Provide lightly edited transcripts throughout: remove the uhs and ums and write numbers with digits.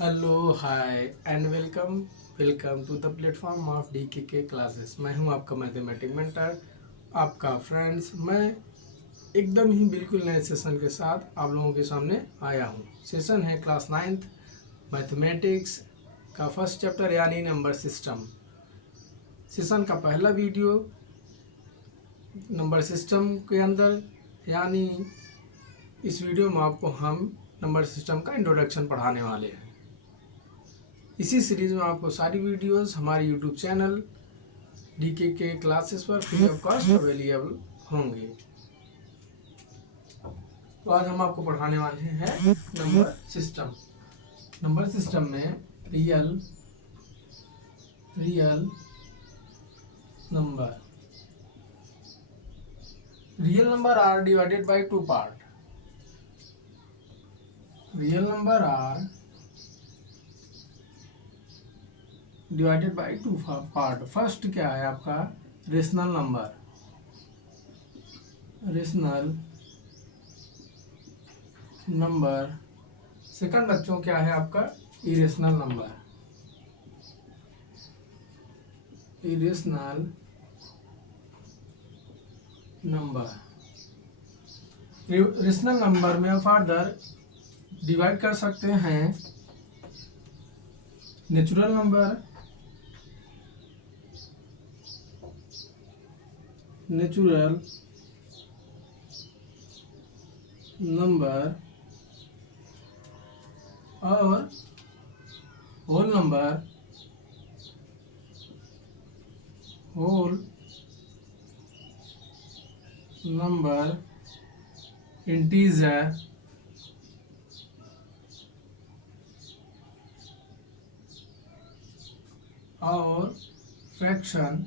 Hello hi and welcome welcome to the platform of DKK classes. मैं हूं आपका mathematic mentor, आपका friends. मैं एकदम ही बिल्कुल नए सेशन के साथ आप लोगों के सामने आया हूं। सेशन है क्लास 9th मैथमेटिक्स का फर्स्ट चैप्टर यानी नंबर सिस्टम। सेशन का पहला वीडियो नंबर सिस्टम के अंदर, यानी इस वीडियो में आपको हम नंबर सिस्टम का इंट्रोडक्शन पढ़ाने वाले हैं। इसी सीरीज में आपको सारी वीडियोस हमारे यूट्यूब चैनल DKK क्लासेस पर फ्री ऑफ कॉस्ट अवेलेबल होंगे। तो आज हम आपको पढ़ाने वाले हैं नंबर सिस्टम। नंबर सिस्टम में real number are divided by two part. Real number are divided by two part. First क्या है आपका रेशनल नंबर। सेकंड बच्चों क्या है आपका इरेशनल नंबर। रेशनल नंबर में फर्दर डिवाइड कर सकते हैं नेचुरल नंबर, और होल नंबर, इंटीजर और फ्रैक्शन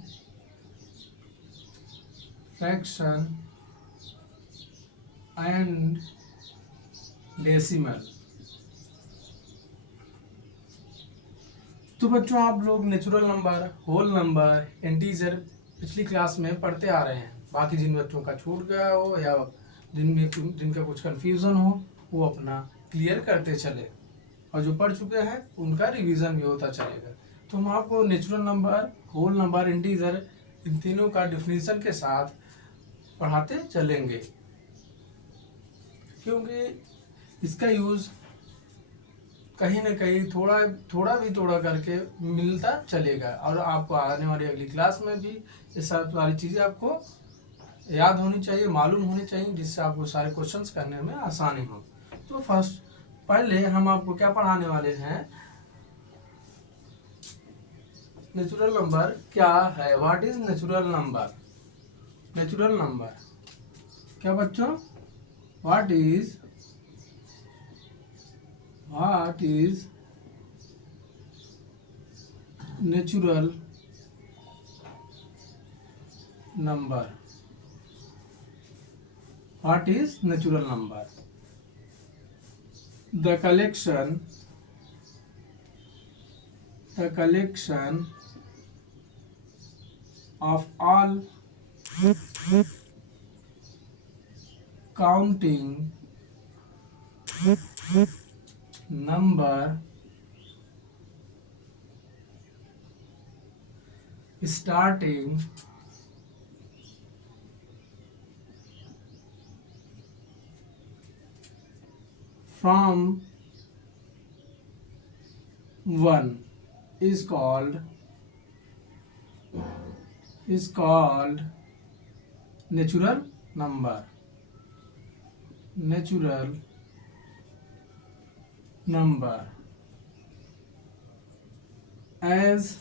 एंड डेसिमल। तो बच्चों आप लोग natural number, whole number, integer पिछली क्लास में पढ़ते आ रहे हैं। बाकी जिन बच्चों का छूट गया हो या जिनका कुछ कंफ्यूजन हो वो अपना क्लियर करते चले, और जो पढ़ चुके हैं उनका रिवीजन भी होता चलेगा। तो हम आपको natural number, whole number, integer इन तीनों का डिफिनीशन के साथ पढ़ाते चलेंगे, क्योंकि इसका यूज कहीं ना कहीं थोड़ा करके मिलता चलेगा, और आपको आने वाली अगली क्लास में भी ये सारी चीज़ें आपको याद होनी चाहिए, मालूम होनी चाहिए, जिससे आपको सारे क्वेश्चंस करने में आसानी हो। तो पहले हम आपको क्या पढ़ाने वाले हैं, नेचुरल नंबर क्या है। What is natural number? Natural number क्या बच्चों? What is natural number? What is natural number? The collection of all counting number starting from 1 is called natural number. As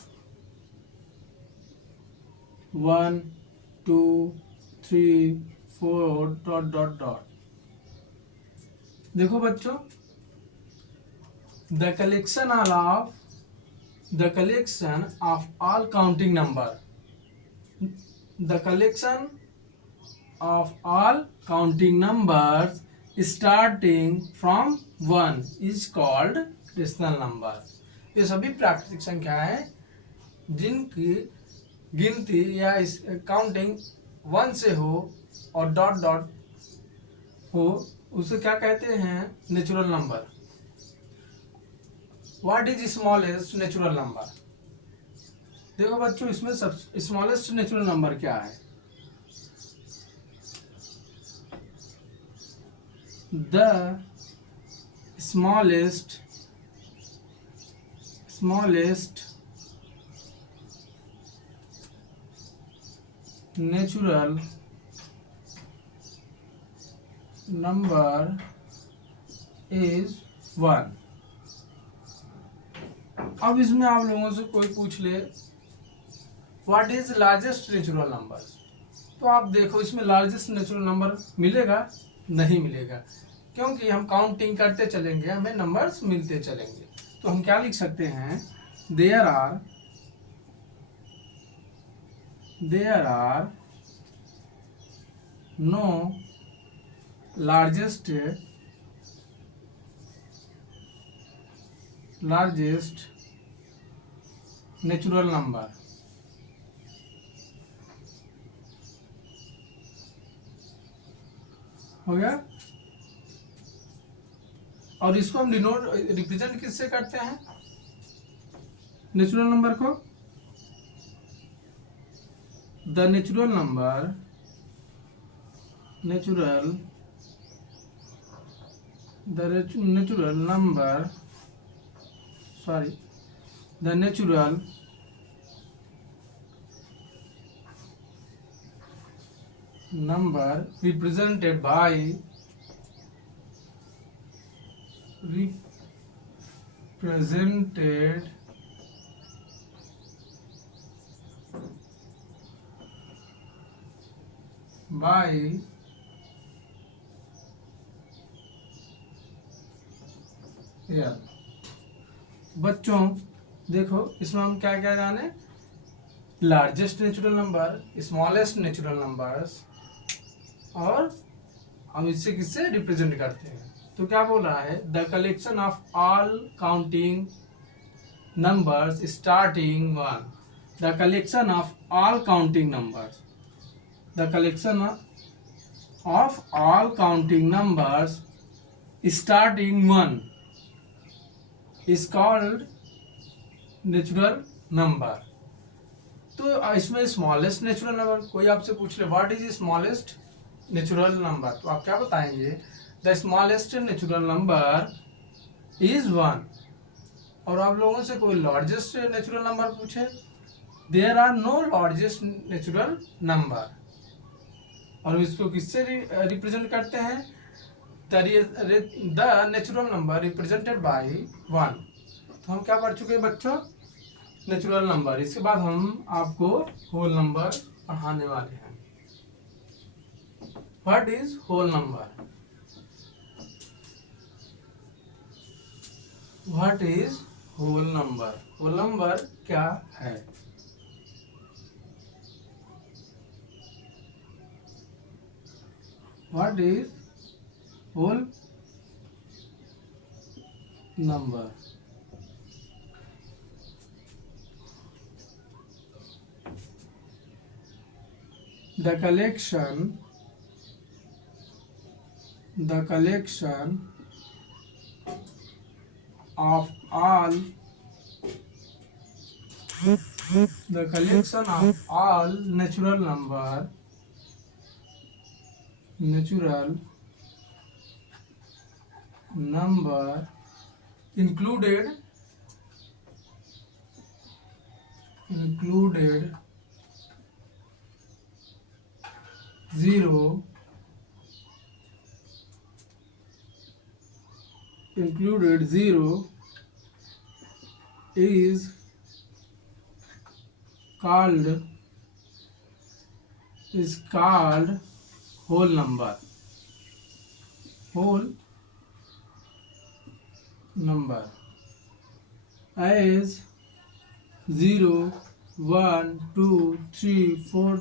1 2 3 4 ... देखो बच्चों, the collection of all counting number, the collection of all counting numbers starting from 1 is called rational number. ये सभी प्राकृतिक संख्या है जिनकी गिनती या काउंटिंग 1 से हो और ... हो, उसे क्या कहते हैं? Natural number. What is smallest natural number. देखो बच्चों, इसमें सब स्मॉलेस्ट नेचुरल नंबर क्या है? The smallest natural number is 1। अब इसमें आप लोगों से कोई पूछ ले what is largest natural number, तो आप देखो इसमें लार्जेस्ट नेचुरल नंबर मिलेगा? नहीं मिलेगा, क्योंकि हम काउंटिंग करते चलेंगे, हमें नंबर्स मिलते चलेंगे। तो हम क्या लिख सकते हैं? There are no largest natural number. हो गया। और इसको हम डिनोट रिप्रेजेंट किससे करते हैं नेचुरल नंबर को? The natural number represented by yeah. बच्चों देखो, इसमें हम क्या क्या जाने? Largest natural number, smallest natural numbers, और हम इससे किससे रिप्रेजेंट करते हैं। तो क्या बोल रहा है? The collection of all counting numbers starting 1। The collection of all counting numbers, the collection of all counting numbers starting 1 is called natural number. तो इसमें स्मॉलेस्ट नेचुरल नंबर, कोई आपसे पूछ ले what is smallest natural number, तो आप क्या बताएंगे? The smallest natural number is 1। और आप लोगों से कोई लार्जेस्ट नेचुरल नंबर पूछे, there are no largest natural number, और इसको किससे रिप्रेजेंट करते हैं? The natural number represented by 1। तो हम क्या पढ़ चुके हैं बच्चों? Natural number. इसके बाद हम आपको होल नंबर पढ़ाने वाले हैं। What is whole number? What is whole number? Whole number क्या है? What is whole number? The collection of all natural number included 0 is called whole number. Whole number as 0, 1, 2, 3, 4 ...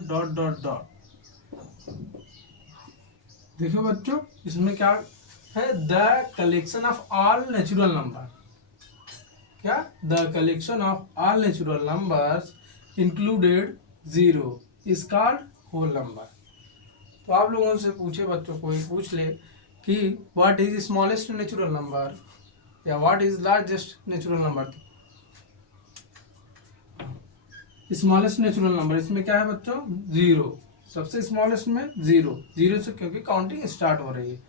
देखो बच्चों, इसमें क्या है? The collection of all natural number. क्या? The collection of all natural numbers included 0 is called whole number. तो आप लोगों से पूछे बच्चों, कोई पूछ ले कि what is smallest natural number, या what is largest natural number. Smallest natural number इसमें क्या है बच्चों, जीरो। सबसे स्मॉलेस्ट में जीरो, जीरो से क्योंकि काउंटिंग स्टार्ट हो रही है,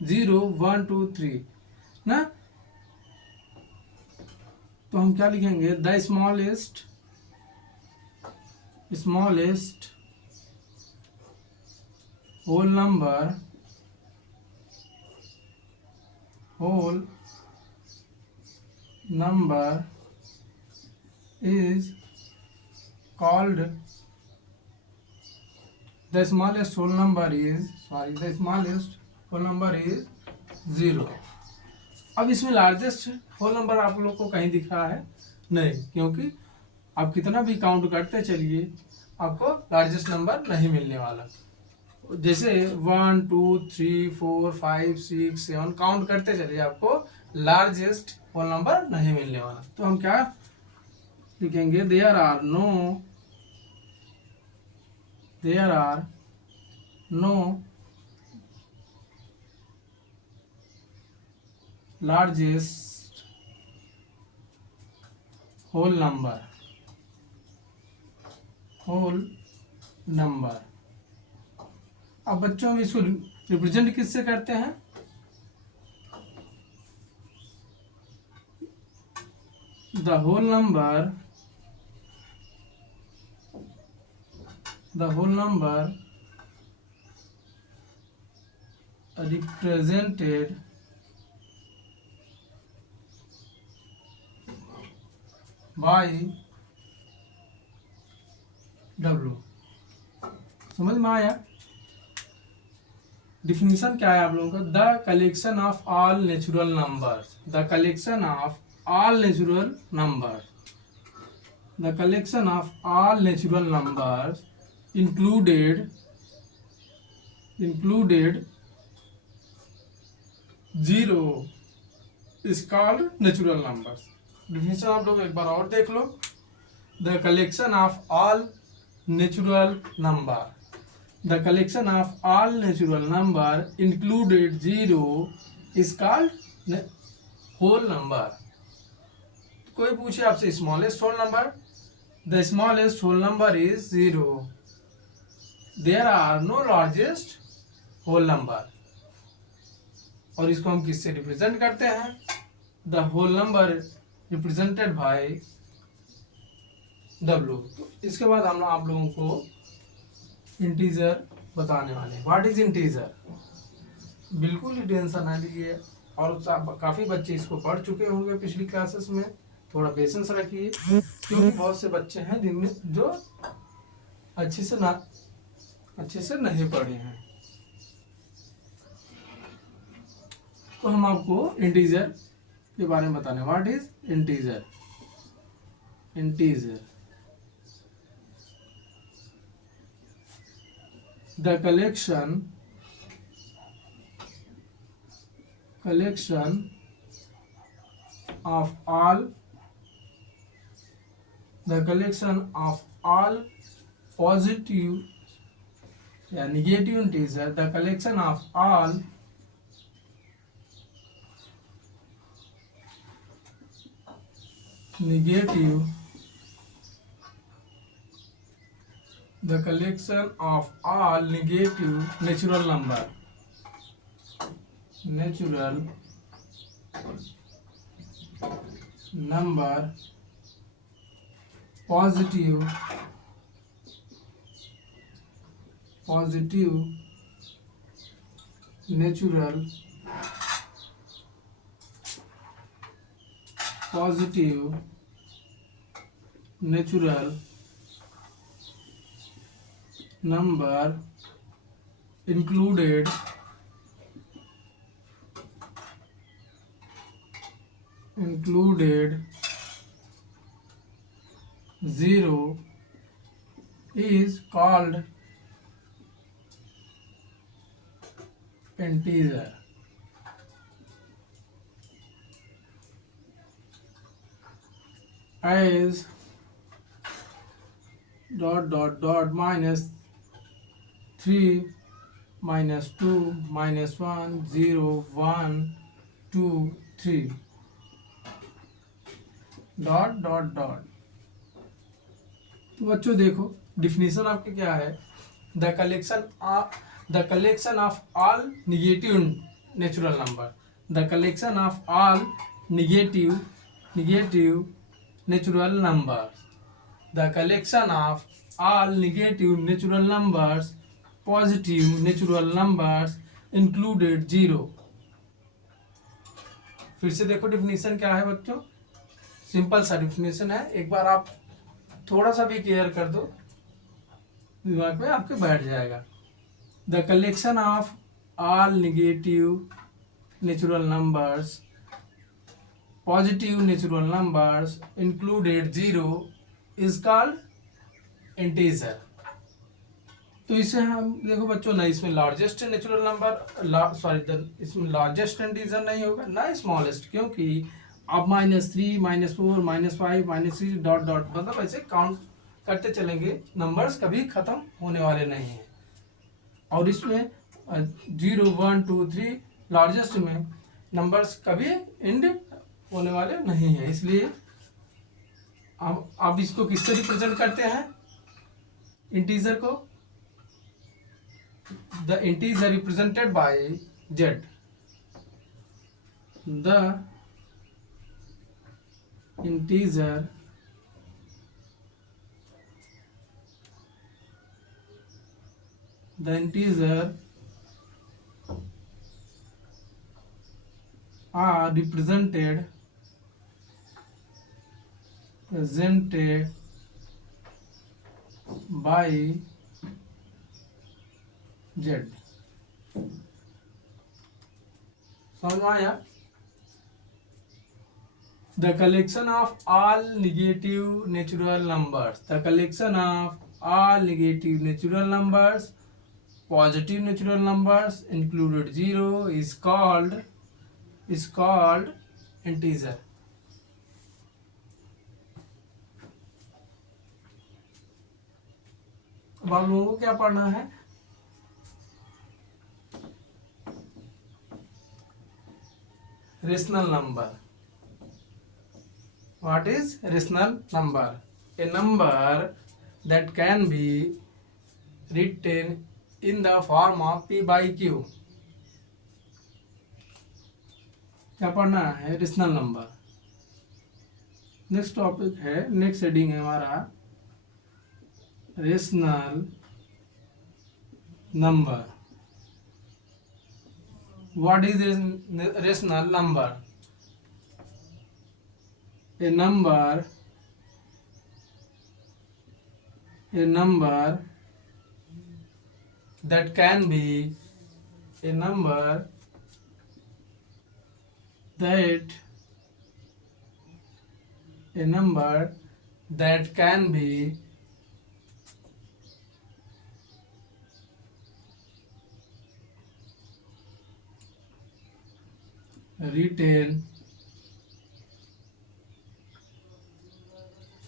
0 1 2 3 ना। तो हम क्या लिखेंगे, the smallest whole number is called the smallest whole number is zero. अब इसमें लार्जेस्ट होल नंबर आप लोग को कहीं दिख रहा है नहीं, क्योंकि आप कितना भी काउंट करते चलिए आपको लार्जेस्ट नंबर नहीं मिलने वाला। जैसे 1 2 3 4 5 6 7 काउंट करते चलिए आपको लार्जेस्ट होल नंबर नहीं मिलने वाला। तो हम क्या लिखेंगे, there are no largest whole number. अब बच्चों हम इसको रिप्रेजेंट किससे करते हैं, the whole number represented by W। समझ में आया। डिफिनीशन क्या है आप लोगों का, the collection of all natural numbers, the collection of all natural numbers included zero is called natural numbers. Definition आप लोग एक बार और देख लो, the collection of all natural number included zero is called whole number. कोई पूछे आपसे smallest whole number, the smallest whole number is zero, there are no largest whole number. और इसको हम किससे रिप्रेजेंट करते हैं, the whole number represented bye W। तो इसके बाद हम आप लोगों को इंटीजर बताने वाले हैं। व्हाट इज इंटीजर, बिल्कुल ही टेंशन ना लीजिए, और काफ़ी बच्चे इसको पढ़ चुके होंगे पिछली क्लासेस में। थोड़ा पेशेंस रखिए, क्योंकि बहुत से बच्चे हैं जिनमें जो अच्छे से नहीं पढ़े हैं। तो हम आपको इंटीजर के बारे में बताने, what is integer. The collection of all positive या negative integer, the collection of all negative natural number positive natural number included zero is called integer। as minus 3 minus 2 minus 1 0 1 2 3 dot dot dot. तो बच्चों देखो definition आपके क्या है, the collection of all negative natural number, the collection of all negative natural number, the collection of all negative natural numbers, positive natural numbers included zero। फिर से देखो definition क्या है बच्चों, सिंपल सा डिफिनीशन है, एक बार आप थोड़ा सा भी क्लियर कर दो दिमाग में आपके बैठ जाएगा। The collection of all negative natural numbers, positive natural numbers included zero is called integer. तो इसे हम देखो बच्चों ना इसमें लार्जेस्ट नेचुरल नंबर इसमें लार्जेस्ट इंटीजर नहीं होगा ना स्मॉलेस्ट, क्योंकि आप -3 -4 -5 -6 डॉट डॉट मतलब ऐसे काउंट करते चलेंगे, नंबर्स कभी खत्म होने वाले नहीं हैं। और इसमें 0 1 2 3 लार्जेस्ट में नंबर्स कभी एंड होने वाले नहीं है, इसलिए आप इसको किससे रिप्रेजेंट करते हैं इंटीजर को, the integer represented by z, the integer are represented by z। समझ में आया, the collection of all negative natural numbers, the collection of all negative natural numbers, positive natural numbers included zero is called integer. अब आप लोगों को क्या पढ़ना है, rational number. What is rational number? A number that can B written in the form of p by q। क्या पढ़ना है? Rational number. नेक्स्ट टॉपिक है, नेक्स्ट हेडिंग है हमारा rational number. What is rational number? A number that can be a number that can be written,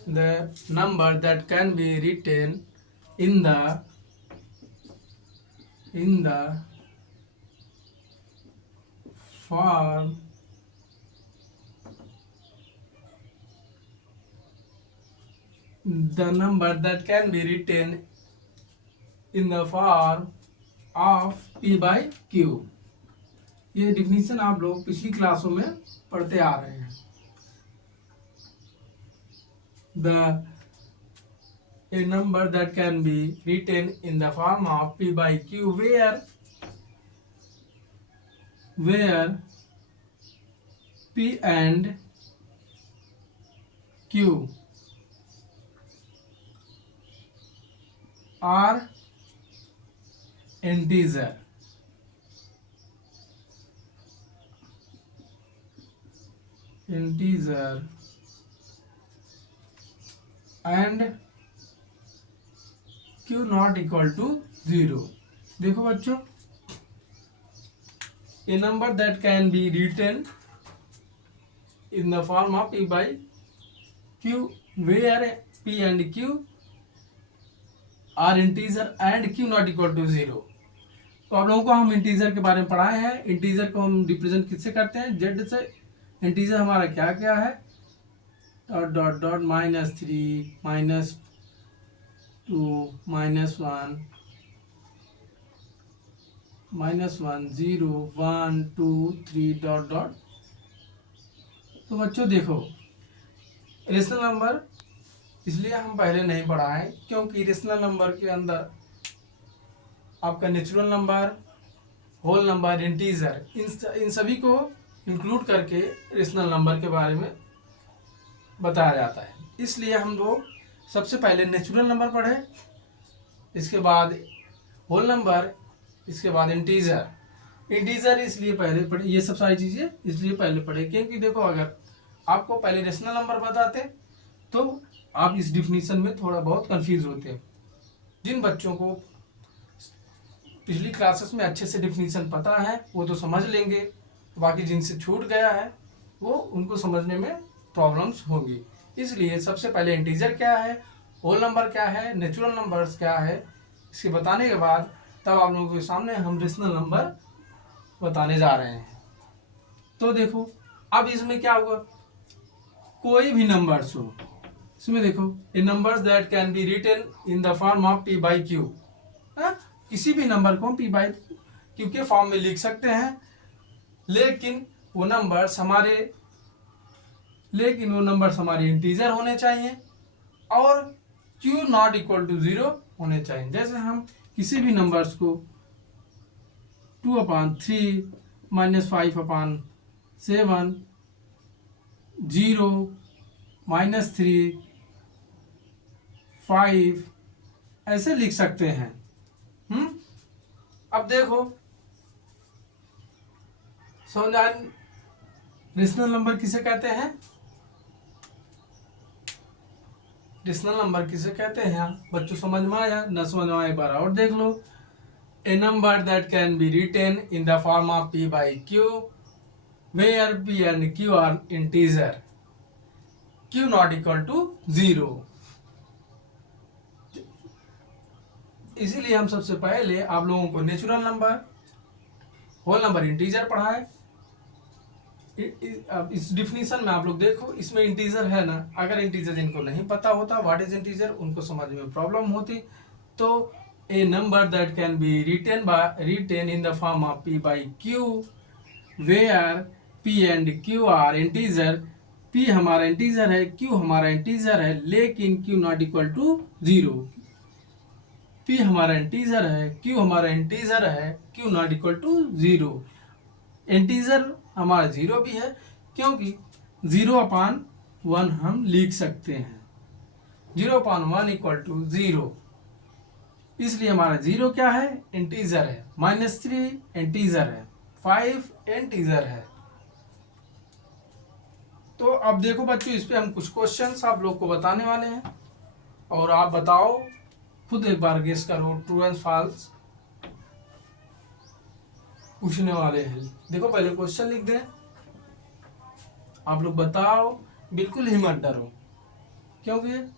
the number that can be written in the form the number that can be written in the form of p by q। ये definition आप लोग पिछली क्लासों में पढ़ते आ रहे हैं। A number that can be written in the form of p by q where p and q are integer and q not equal to 0। देखो बच्चों, a number that can be written in the form of p by q where p and q are integer and q not equal to 0। तो आप लोगों को हम integer के बारे में पढ़ाए हैं। इंटीजर को हम रिप्रेजेंट किससे करते हैं? जेड से। इंटीजर हमारा क्या क्या है? Dot dot dot -3 -2 -1 -1 0 1 2 3 dot dot. तो बच्चों देखो, रेशनल नंबर इसलिए हम पहले नहीं पढ़ाएं क्योंकि रेशनल नंबर के अंदर आपका natural number, whole number, integer, इन सभी को इंक्लूड करके रेशनल नंबर के बारे में बताया जाता है। इसलिए हम लोग सबसे पहले नेचुरल नंबर पढ़े, इसके बाद होल नंबर, इसके बाद इंटीजर। इंटीजर इसलिए पहले पढ़े, ये सब सारी चीज़ें इसलिए पहले पढ़े क्योंकि देखो, अगर आपको पहले रेशनल नंबर बताते तो आप इस डिफिनीशन में थोड़ा बहुत कंफ्यूज होते। जिन बच्चों को पिछली क्लासेस में अच्छे से डिफिनीशन पता है वो तो समझ लेंगे, बाकी जिनसे छूट गया है वो उनको समझने में प्रॉब्लम्स होगी। इसलिए सबसे पहले इंटीजर क्या है, होल नंबर क्या है, नेचुरल नंबर्स क्या है, इसके बताने के बाद तब आप लोगों के सामने हम रेशनल नंबर बताने जा रहे हैं। तो देखो, अब इसमें क्या हुआ, कोई भी नंबर्स हो, इसमें देखो, a numbers that can be written in the form of p by q. किसी भी नंबर को पी बाई क्यू के फॉर्म में लिख सकते हैं, लेकिन वो नंबर्स हमारे इंटीजर होने चाहिए और क्यू नॉट इक्वल टू 0 होने चाहिए। जैसे हम किसी भी नंबर्स को 2/3 -5/7 0 -3 5 ऐसे लिख सकते हैं। अब देखो, समझान रेशनल नंबर किसे कहते हैं, रेशनल नंबर किसे कहते हैं बच्चों, समझ में आया? न समझ में आया एक बार और देख लो। A number that can be written in the form of p by q where p and q are integer, q not equal to 0। इसीलिए हम सबसे पहले आप लोगों को natural number, whole number, integer पढ़ाए। अब इस डिफिनीशन में आप लोग देखो, इसमें इंटीजर है ना, अगर इंटीजर जिनको नहीं पता होता व्हाट इज इंटीजर, उनको समझ में प्रॉब्लम होती। तो a number that can be written in the form of p by q where p and q are integer. p हमारा इंटीजर है, q हमारा इंटीजर है, लेकिन q not equal to 0। p हमारा इंटीजर है, q हमारा इंटीजर है, q not equal to 0। Integer हमारा 0 भी है क्योंकि 0/1 हम लिख सकते हैं, 0/1 इक्वल टू 0। इसलिए हमारा 0 क्या है, इंटीजर है, -3 इंटीजर है, 5 इंटीजर है। तो अब देखो बच्चों, इस पे हम कुछ क्वेश्चंस आप लोग को बताने वाले हैं और आप बताओ, खुद एक बार गेस करो, ट्रू एंड फॉल्स पूछने वाले हैं। देखो, पहले क्वेश्चन लिख दें, आप लोग बताओ, बिल्कुल ही मत डरो क्योंकि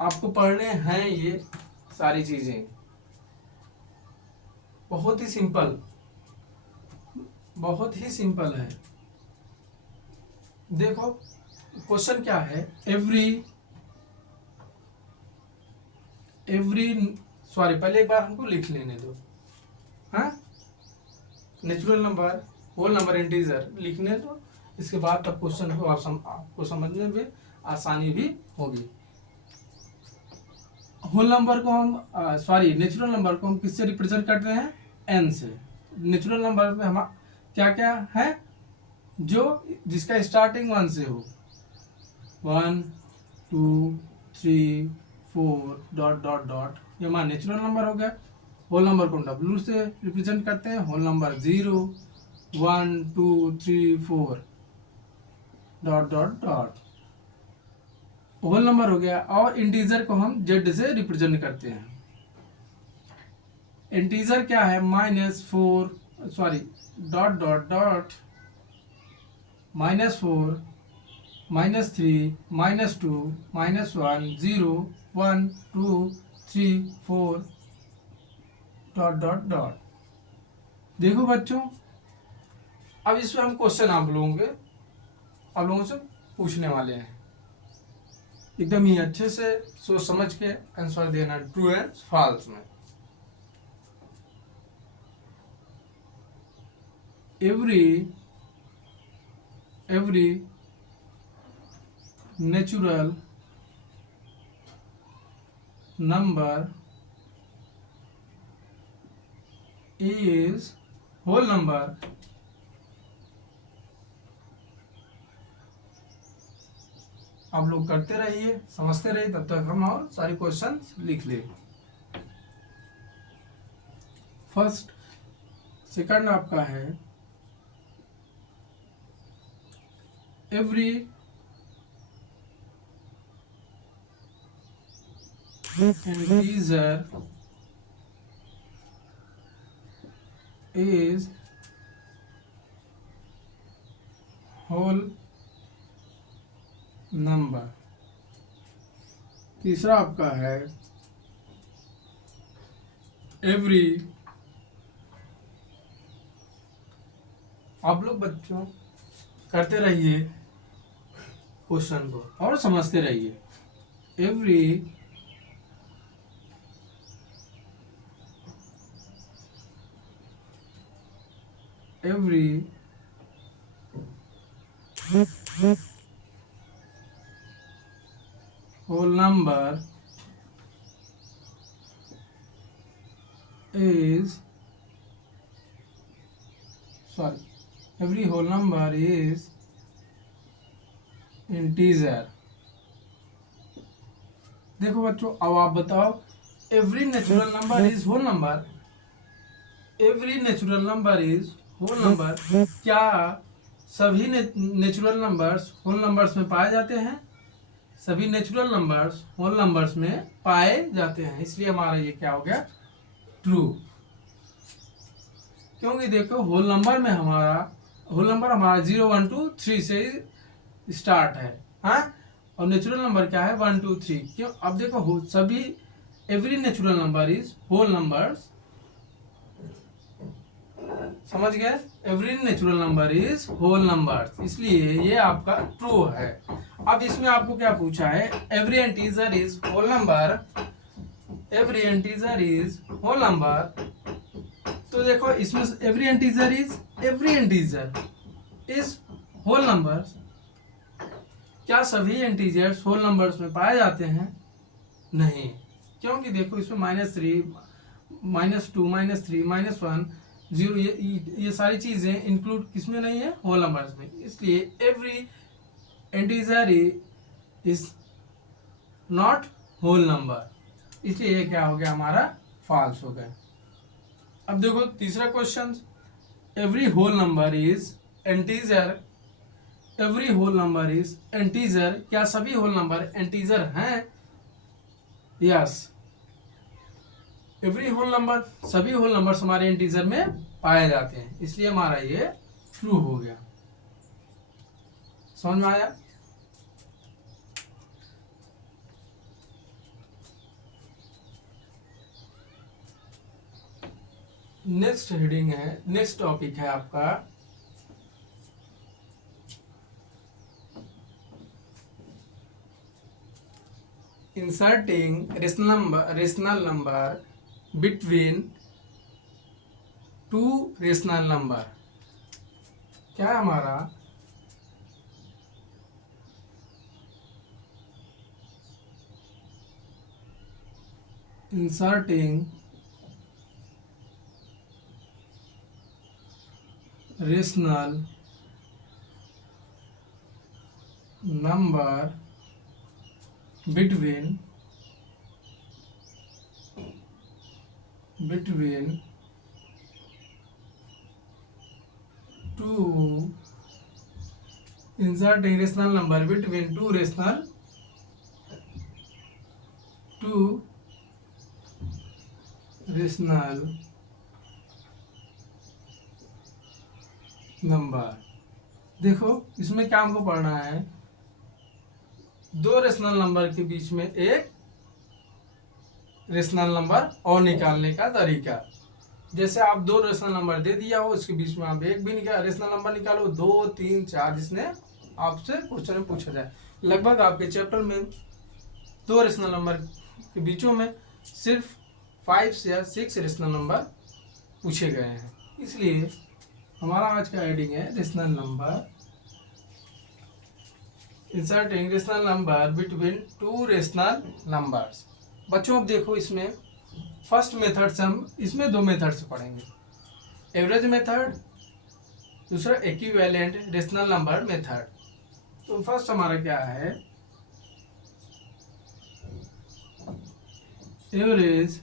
आपको पढ़ने हैं ये सारी चीजें। बहुत ही सिंपल, बहुत ही सिंपल है। देखो क्वेश्चन क्या है, एवरी सॉरी, पहले एक बार हमको लिख लेने दो। हाँ, natural number, whole number, integer लिखने दो, इसके बाद तब क्वेश्चन को आपको समझने में आसानी भी होगी। होल नंबर को हम नेचुरल नंबर को हम किससे रिप्रेजेंट करते हैं, n से। नेचुरल नंबर में हम क्या क्या है, जो जिसका स्टार्टिंग 1 से हो, 1 2 3 4 डॉट डॉट डॉट, ये हमारा नेचुरल नंबर हो गया। होल नंबर को W से रिप्रेजेंट करते हैं, whole number 0 1 2 3 4 dot dot dot, whole number हो गया। और इंटीजर को हम Z से रिप्रेजेंट करते हैं। इंटीजर क्या है, -4 dot dot dot -4 -3 -2 -1 0 1 2 3 4 dot dot dot. देखो बच्चों, अब इसमें हम क्वेश्चन आप लोगों के आप लोगों से पूछने वाले हैं। एकदम ही अच्छे से सोच समझ के आंसर देना, ट्रू एंड फॉल्स में। Every natural number is whole number आप लोग करते रहिए, समझते रहिए, तब तक हम और सारे क्वेश्चन लिख ले। फर्स्ट सेकंड आपका है every integer is whole number. तीसरा आपका है एवरी, आप लोग बच्चों करते रहिए क्वेश्चन को और समझते रहिए। Every whole number is every whole number is integer। देखो बच्चों, अब आप बताओ, every natural number is whole number, every natural number is whole number, क्या सभी नेचुरल नंबर्स होल नंबर्स में पाए जाते हैं? सभी नेचुरल नंबर्स होल नंबर्स में पाए जाते हैं, इसलिए हमारा ये क्या हो गया, ट्रू। क्योंकि देखो होल नंबर हमारा 0 1 2 3 से स्टार्ट है, हाँ, और नेचुरल नंबर क्या है 1 2 3। क्यों? अब देखो सभी every natural number is whole numbers, समझ गए? Every natural number is whole numbers, इसलिए ये आपका ट्रू है। अब इसमें आपको क्या पूछा है, every integer is whole number, every integer is whole number. तो देखो इसमें every integer is whole numbers, क्या सभी इंटीजर्स होल नंबर्स में पाए जाते हैं? नहीं, क्योंकि देखो इसमें -3 -2 -3 -1 0 ये सारी चीजें इंक्लूड किसमें नहीं है, होल नंबर्स में, इसलिए every integer is not whole number, इसलिए ये क्या हो गया, हमारा फॉल्स हो गया। अब देखो तीसरा question, every whole number is integer, every whole number is integer, क्या सभी होल नंबर इंटीजर हैं? यस, एवरी होल नंबर, सभी होल नंबर्स हमारे इंटीजर में पाए जाते हैं, इसलिए हमारा ये ट्रू हो गया। समझ में आया? नेक्स्ट हेडिंग है, नेक्स्ट टॉपिक है आपका inserting rational number between two rational number. क्या है हमारा, inserting rational number between two, insert a rational number between two rational number. देखो इसमें क्या हमको पढ़ना है, दो रेशनल नंबर के बीच में एक रेशनल नंबर और निकालने का तरीका। जैसे आप दो रेशनल नंबर दे दिया हो, इसके बीच में आप एक भी रेशनल नंबर निकालो, 2 3 4 जिसने आपसे क्वेश्चन में पूछा जाए। लगभग आपके चैप्टर में 2 रेशनल नंबर के बीचों में सिर्फ 5 या 6 रेशनल नंबर पूछे गए हैं। इसलिए हमारा आज का हेडिंग है rational number, inserting rational number between 2 rational numbers. बच्चों अब देखो, इसमें फर्स्ट मेथड से हम इसमें 2 मेथड से पढ़ेंगे, एवरेज मेथड, दूसरा इक्विवेलेंट रेशनल नंबर मेथड। तो फर्स्ट हमारा क्या है, एवरेज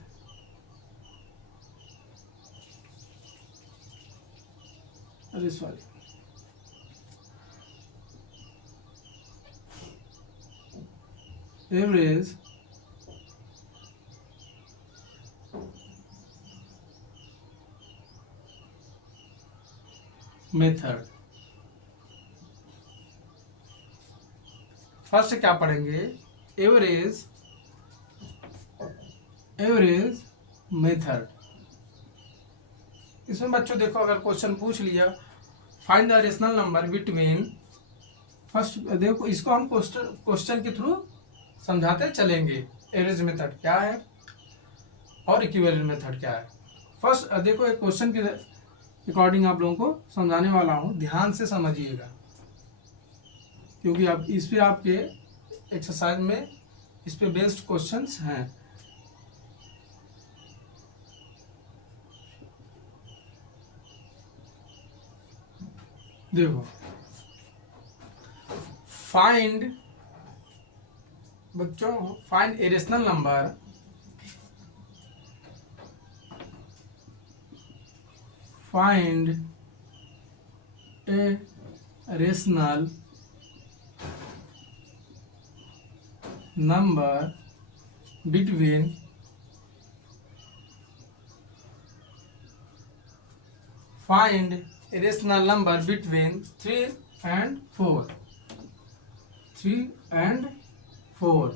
एवरेज मेथड। फर्स्ट क्या पढ़ेंगे, एवरेज मेथड। इसमें बच्चों देखो, अगर क्वेश्चन पूछ लिया find the rational number between, first देखो इसको हम क्वेश्चन के थ्रू समझाते चलेंगे, एवरेज मेथड क्या है और इक्विवेलेंट मेथड क्या है। फर्स्ट देखो, एक क्वेश्चन के अकॉर्डिंग आप लोगों को समझाने वाला हूँ, ध्यान से समझिएगा, क्योंकि आप इस पे आपके एक्सरसाइज में इस पे बेस्ड क्वेश्चंस हैं। देखो, फाइंड बच्चों, find a rational number, find a rational number between find a rational number between 3 and 4, 3 and 4।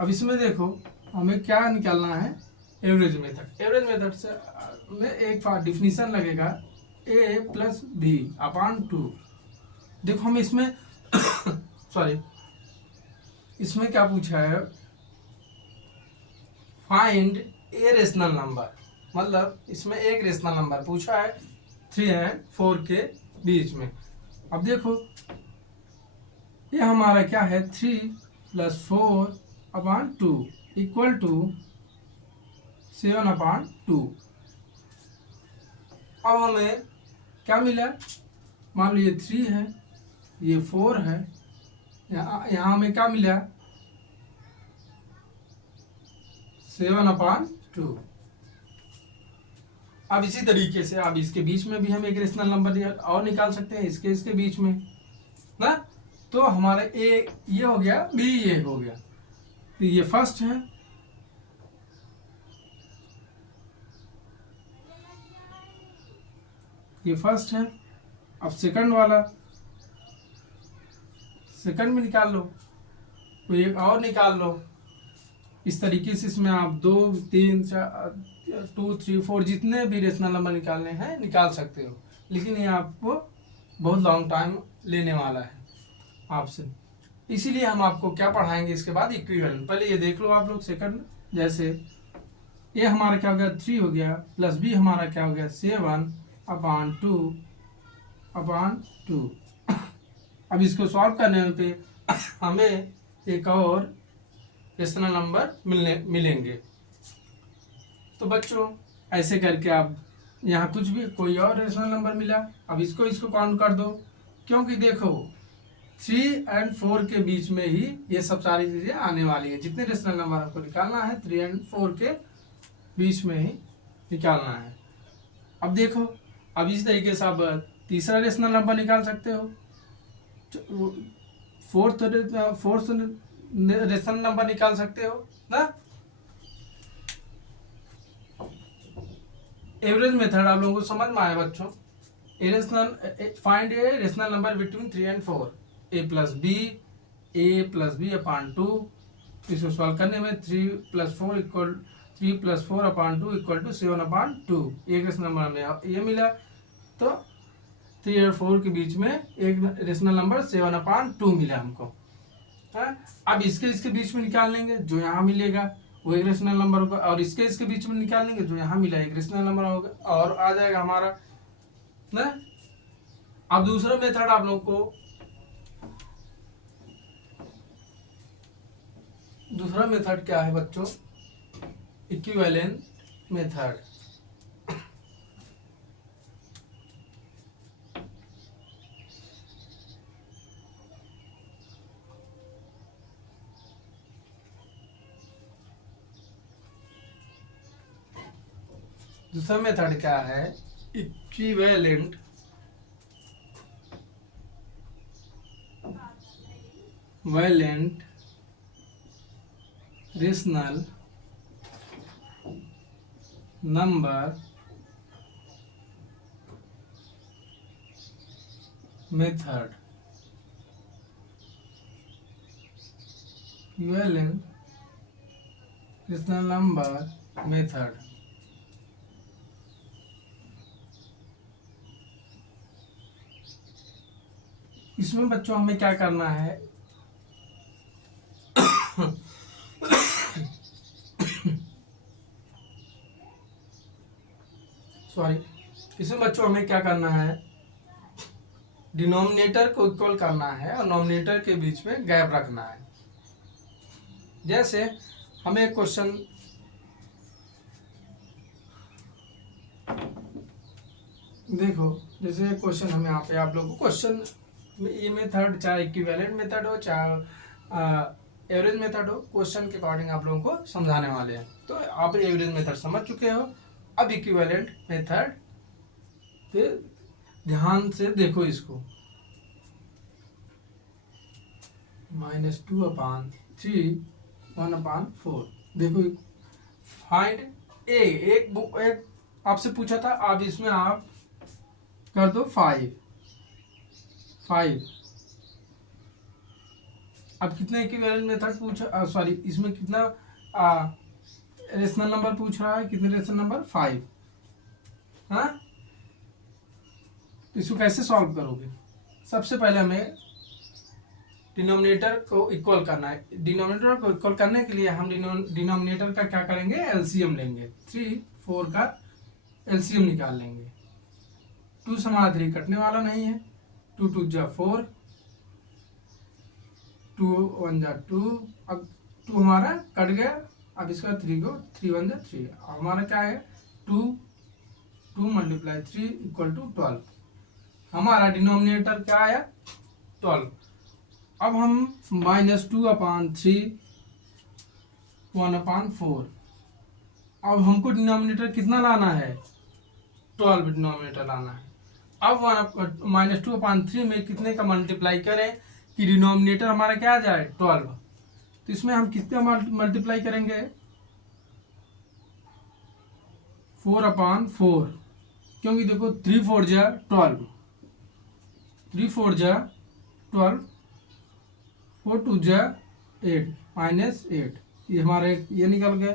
अब इसमें देखो हमें क्या निकालना है, एवरेज मेथड। एवरेज मेथड से में एक डिफिनीशन लगेगा a प्लस बी अपॉन 2। देखो हम इसमें सॉरी, इसमें क्या पूछा है, फाइंड ए रेशनल नंबर, मतलब इसमें एक रेशनल नंबर पूछा है 3 एंड 4 के बीच में। अब देखो ये हमारा क्या है, 3 + 4 अपॉन 2 इक्वल टू 7 अपॉन 2। अब हमें क्या मिला, मान लो ये 3 है, ये 4 है, यहाँ हमें क्या मिला, 7 अपॉन 2। अब इसी तरीके से अब इसके बीच में भी हम एक रेशनल नंबर और निकाल सकते हैं, इसके बीच में ना। तो हमारा ए ये हो गया, बी ये हो गया, तो ये फर्स्ट है, ये फर्स्ट है। अब सेकंड वाला, सेकंड में निकाल लो, तो एक और निकाल लो। इस तरीके से इसमें आप 2, 3, 4, 2, 3, 4 जितने भी रेशनल नंबर निकालने हैं निकाल सकते हो, लेकिन ये आपको बहुत लॉन्ग टाइम लेने वाला है आपसे, इसीलिए हम आपको क्या पढ़ाएंगे इसके बाद, इक्विवेलेंट। पहले ये देख लो आप लोग, सेकंड जैसे ये हमारा क्या हो गया, 3 हो गया, प्लस बी हमारा क्या हो गया, 7 अपॉन 2। अब इसको सॉल्व करने पे हमें एक और रेशनल नंबर मिलेंगे। तो बच्चों ऐसे करके आप यहाँ कुछ भी कोई और रेशनल नंबर मिला, अब इसको काउंट कर दो, क्योंकि देखो 3 और 4 के बीच में ही ये सब सारी चीज़ें आने वाली है। जितने रेशनल नंबर आपको निकालना है 3 और 4 के बीच में ही निकालना है। अब देखो, अब इस तरीके से आप तीसरा रेशनल नंबर निकाल सकते हो, फोर्थ रेशनल नंबर निकाल सकते हो ना। एवरेज मेथड आप लोगों को समझ में आया बच्चों। Find a rational number between 3 और 4, a प्लस बी अपॉन 2। इसको सॉल्व करने में 3 + 4 अपॉन 2 इक्वल टू 7 अपॉन 2। एक रेशनल नंबर हमें ये मिला। तो 3 और 4 के बीच में एक रेशनल नंबर 7/2 मिला हमको है। अब इसके बीच में निकाल लेंगे, जो यहाँ मिलेगा वो एक रेशनल नंबर होगा, और इसके बीच में निकाल लेंगे, जो यहाँ मिला एक रेशनल नंबर होगा, और आ जाएगा हमारा ना। अब दूसरा मेथड आप लोग को, दूसरा मेथड क्या है बच्चों, इक्विवेलेंट मेथड। दूसरा मेथड क्या है, equivalent rational number method. Equivalent rational number method. इसमें बच्चों हमें क्या करना है, सॉरी, इसमें बच्चों हमें क्या करना है, डिनोमिनेटर को इक्वल करना है और नोमिनेटर के बीच में गैप रखना है। जैसे हमें एक क्वेश्चन, देखो जैसे क्वेश्चन हमें यहाँ पे आप लोग को क्वेश्चन ये मेथड, चाहे इक्विवेलेंट मेथड हो चाहे एवरेज मेथड हो, क्वेश्चन के अकॉर्डिंग आप लोगों को समझाने वाले हैं। तो आप एवरेज मेथड समझ चुके हो, अब इक्विवेलेंट मेथड पे ध्यान से देखो इसको। -2/3 1/4। देखो फाइंड ए, एक आपसे पूछा था, अब इसमें आप कर दो 5। अब कितने इक्विवेलेंट मेथड पूछा, सॉरी इसमें कितना रेशनल नंबर पूछ रहा है, कितने रेशनल नंबर 5। हाँ, तो इसको कैसे सॉल्व करोगे, सबसे पहले हमें डिनोमिनेटर को इक्वल करना है। डिनोमिनेटर को इक्वल करने के लिए हम डिनोमिनेटर का क्या करेंगे, एलसीएम लेंगे। 3 4 का एलसीएम निकाल लेंगे। 2 से हमारा 3 कटने वाला नहीं है, 2 2 जा 4, 2 1 जा 2, अब 2 हमारा कट गया, अब इसका 3 को 3 1 जा 3, हमारा क्या है 2 × 3 = 12। हमारा डिनोमिनेटर क्या आया 12। अब हम -2/3 1/4, अब हमको डिनोमिनेटर कितना लाना है, 12 डिनोमिनेटर लाना है। अब -2/3 में कितने का मल्टीप्लाई करें कि डिनोमिनेटर हमारा क्या आ जाए 12। तो इसमें हम कितने मल्टीप्लाई करेंगे, 4/4, क्योंकि देखो 3 4 जा 12, 3 4 जा 12, 4 2 जा 8 -8, ये हमारे ये निकल गया।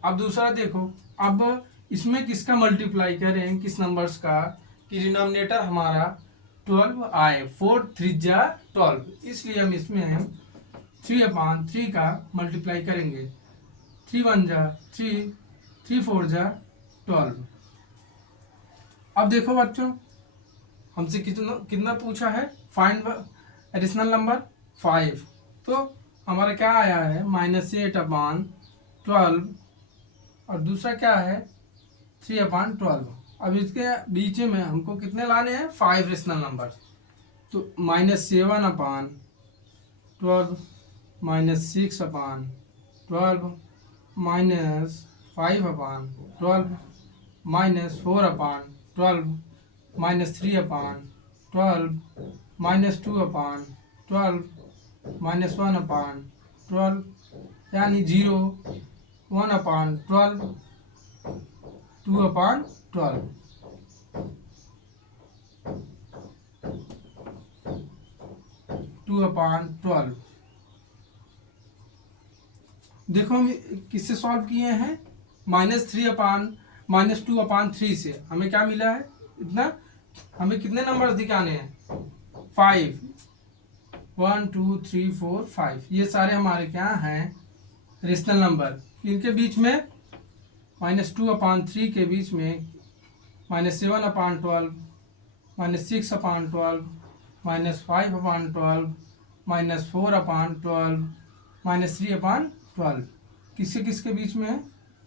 अब दूसरा देखो, अब इसमें किसका मल्टीप्लाई करें, किस नंबर्स का, कि डिनोमिनेटर हमारा 12 आए, 4 3 जा 12, इसलिए हम इसमें 3/3 का मल्टीप्लाई करेंगे। 3 1 जा 3, 3 4 जा 12। अब देखो बच्चों, हमसे कितना पूछा है, फाइंड एडिशनल नंबर 5, तो हमारा क्या आया है -8/12, और दूसरा क्या है 3/12। अब इसके बीच में हमको कितने लाने हैं, 5 रेशनल नंबर, तो -7/12, -6/12, -5/12, -4/12, -3/12, -2/12, -1/12, यानी 0 1/12 2/12। देखो हम किससे सॉल्व किए हैं, -2/3 से हमें क्या मिला है, इतना हमें कितने नंबर दिखाने हैं? 5, 1 2 3 4 5, ये सारे हमारे क्या हैं? Rational number. इनके बीच में -2/3 के बीच में -7/12, -6/12, -5/12, -4/12, -3/12। किसके किसके बीच में है?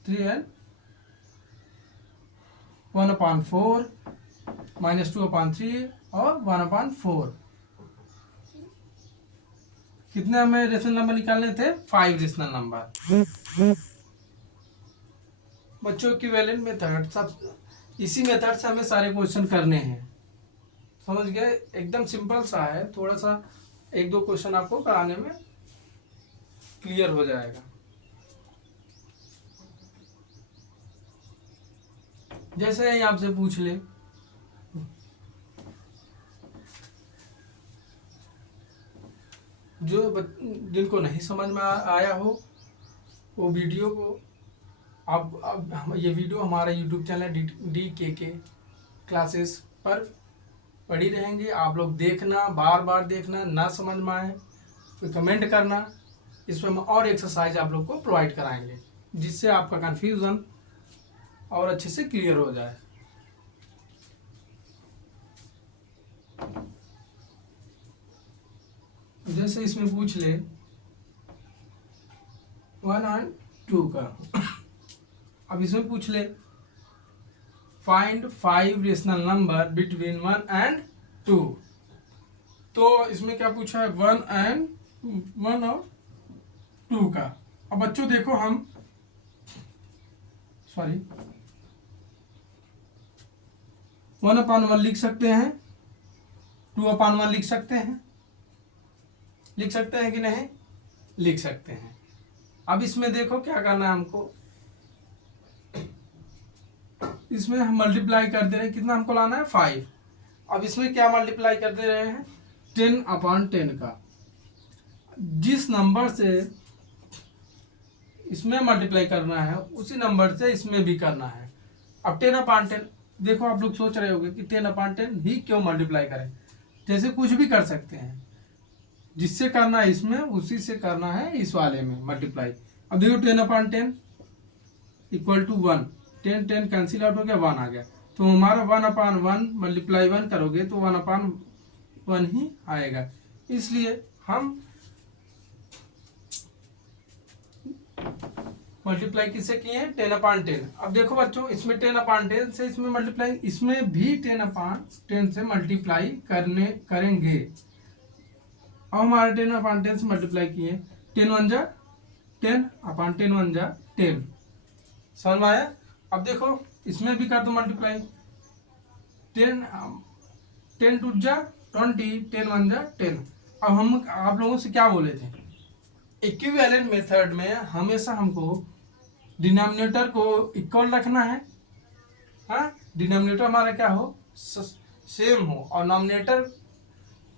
3 एंड 1/4, -2/3 और 1/4। कितने हमें रेशनल नंबर निकालने थे? 5 रेशनल नंबर। बच्चों की वैलेंट मेथड सब इसी मेथड से हमें सारे क्वेश्चन करने हैं। समझ गए? एकदम सिंपल सा है, थोड़ा सा 1-2 क्वेश्चन आपको कराने में क्लियर हो जाएगा। जैसे यही आपसे पूछ ले, जिनको नहीं समझ में आया हो वो वीडियो को अब ये वीडियो हमारा यूट्यूब चैनल DKK क्लासेस पर पड़ी रहेंगी। आप लोग देखना, बार बार देखना, ना समझ में आए तो कमेंट करना। इसमें हम और एक्सरसाइज आप लोग को प्रोवाइड कराएंगे जिससे आपका कन्फ्यूज़न और अच्छे से क्लियर हो जाए। जैसे इसमें पूछ ले 1 और 2 का। अब इसमें पूछ ले find 5 rational number between 1 and 2। तो इसमें क्या पूछा है? 1 और 2 का। अब बच्चों देखो, हम 1/1 लिख सकते हैं, 2/1 लिख सकते हैं। लिख सकते हैं कि नहीं? लिख सकते हैं। अब इसमें देखो क्या करना है हमको, इसमें हम मल्टीप्लाई कर दे रहे हैं। कितना हमको लाना है? 5। अब इसमें क्या मल्टीप्लाई कर दे रहे हैं? 10/10 का। जिस नंबर से इसमें मल्टीप्लाई करना है उसी नंबर से इसमें भी करना है। अब 10/10, देखो आप लोग सोच रहे होंगे कि 10/10 ही क्यों मल्टीप्लाई करें। जैसे कुछ भी कर सकते हैं, जिससे करना है इसमें उसी से करना है इस वाले में मल्टीप्लाई। अब देखो 10/10 इक्वल टू 1, 10 कैंसिल आउट हो गया, 1 आ गया। तो हमारा 1/1 मल्टीप्लाई 1 करोगे तो 1/1 ही आएगा। इसलिए हम मल्टीप्लाई किससे किए हैं? 10/10। अब देखो बच्चों, इसमें 10/10 से इसमें मल्टीप्लाई, इसमें भी 10/10 से मल्टीप्लाई करेंगे। अब हमारे 10/10 से मल्टीप्लाई किए, 10 1 जा 10/10 1 जा 10। समझ में आया? अब देखो इसमें भी कर दो मल्टीप्लाई, 10 2 जा 20, 10 1 जा 10। अब हम आप लोगों से क्या बोले थे? इक्विवेलेंट मेथड में हमेशा हमको डिनोमिनेटर को इक्वल रखना है। हाँ, डिनोमिनेटर हमारा क्या हो? सेम हो और नॉमिनेटर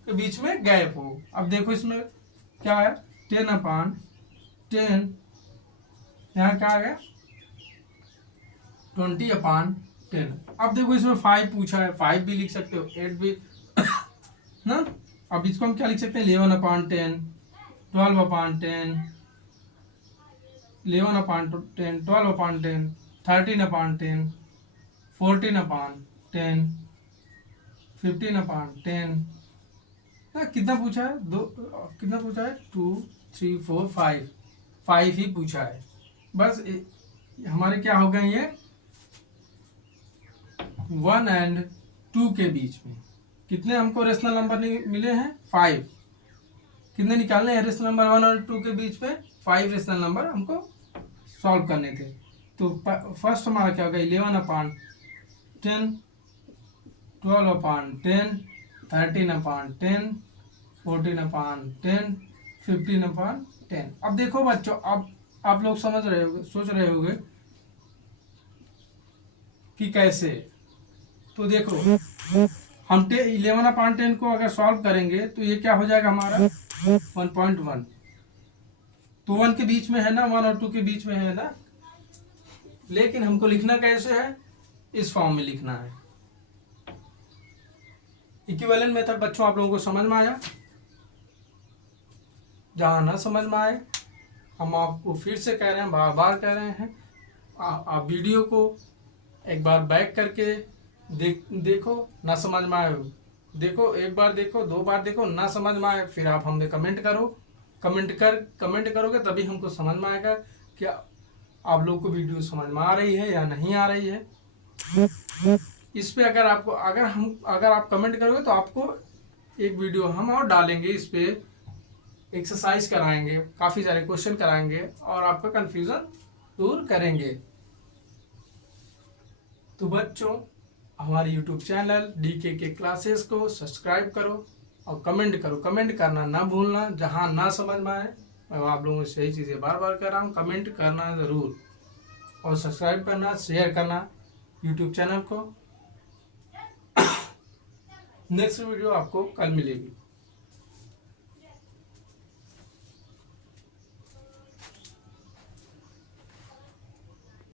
के बीच में गैप हो। अब देखो इसमें क्या है? 10/10, यहाँ क्या आ गया? 20/10। अब देखो इसमें 5 पूछा है, 5 भी लिख सकते हो, 8 भी ना। अब इसको हम क्या लिख सकते हैं? 11/10, 12/10, 11/10, 12/10, 13/10, 14/10, 15/10 ना। कितना पूछा है? कितना पूछा है? 2 3 4 5, 5 ही पूछा है। बस हमारे क्या हो गए? ये 1 एंड 2 के बीच में कितने हमको रेशनल नंबर मिले हैं? 5। कितने निकालने हैं रेशनल नंबर 1 और 2 के बीच में? 5 रेशनल नंबर हमको सॉल्व करने थे। तो फर्स्ट हमारा क्या होगा? 11/10, 12/10, 13/10, 14/10, 15/10। अब देखो बच्चों, अब आप लोग समझ रहे होंगे, सोच रहे होंगे कि कैसे। तो देखो हम 11/10 को अगर सॉल्व करेंगे तो ये क्या हो जाएगा हमारा? 1.1। तो 1 के बीच में है ना, 1 और 2 के बीच में है ना। लेकिन हमको लिखना कैसे है? इस फॉर्म में लिखना है। इक्विवेलेंट मेथड बच्चों आप लोगों को समझ में आया? जहाँ ना समझ में आए हम आपको फिर से कह रहे हैं, बार बार कह रहे हैं, आप वीडियो को एक बार बैक करके देखो, ना समझ में आए देखो, एक बार देखो, 2 बार देखो, ना समझ में आए फिर आप हमें कमेंट करो। कमेंट करोगे तभी हमको समझ में आएगा कि आप लोग को वीडियो समझ में आ रही है या नहीं आ रही है। इस पे अगर आप कमेंट करोगे तो आपको एक वीडियो हम और डालेंगे, इस पे एक्सरसाइज कराएंगे, काफ़ी सारे क्वेश्चन कराएंगे और आपका कंफ्यूजन दूर करेंगे। तो बच्चों हमारे यूट्यूब चैनल DK के क्लासेस को सब्सक्राइब करो और कमेंट करो। कमेंट करना ना भूलना, जहाँ ना समझ में आए, मैं आप लोगों से यही चीज़ें बार बार कर रहा हूँ, कमेंट करना ज़रूर और सब्सक्राइब करना, शेयर करना यूट्यूब चैनल को। नेक्स्ट वीडियो आपको कल मिलेगी।